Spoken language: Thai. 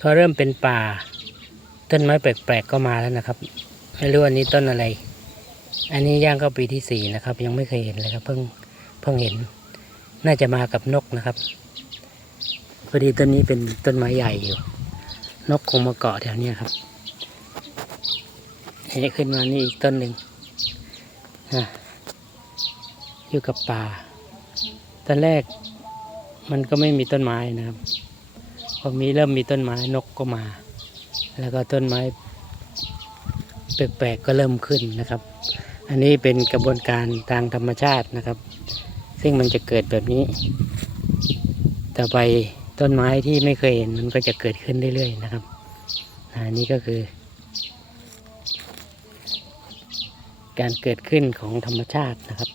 พอเริ่มเป็นป่าต้นไม้แปลกๆก็มาแล้วนะครับไม่รู้อันนี้ต้นอะไรอันนี้ย่างเข้าปีที่4นะครับยังไม่เคยเห็นเลยครับเพิ่งเห็นน่าจะมากับนกนะครับพอดีต้นนี้เป็นต้นไม้ใหญ่อยู่นกคงมาเกาะแถวนี้ครับนี่ขึ้นมานี่อีกต้นหนึ่งอยู่กับป่าตอนแรกมันก็ไม่มีต้นไม้นะครับพอเริ่มมีต้นไม้นกก็มาแล้วก็ต้นไม้แปลกๆก็เริ่มขึ้นนะครับอันนี้เป็นกระบวนการทางธรรมชาตินะครับซึ่งมันจะเกิดแบบนี้ต่อไปต้นไม้ที่ไม่เคยเห็นมันก็จะเกิดขึ้นเรื่อยๆนะครับอันนี้ก็คือการเกิดขึ้นของธรรมชาตินะครับ